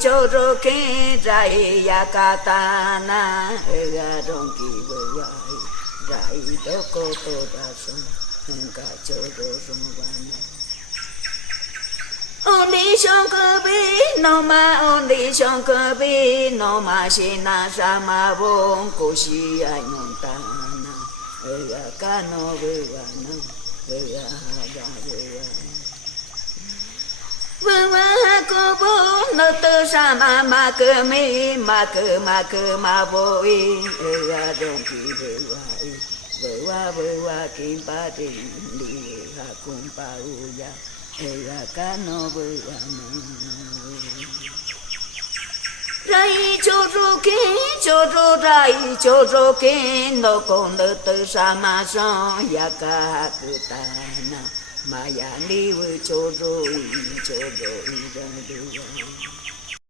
choro ke rai yakatana ga donki rai doko to da sum ga choro sumana only shonkabi no ma shina sama bon koshi ai montana ga kano vana ga ga Vâng cô bố nơ tư sa ma cơ mi ma cơ ma vô y rong kỳ vợ qua kim pa đình đi ha cùng pa u ya ca no vợ rai cho ro ke no con nơ tư sa ma so ya ca cứ ta na Maya ni vu cho ro ra du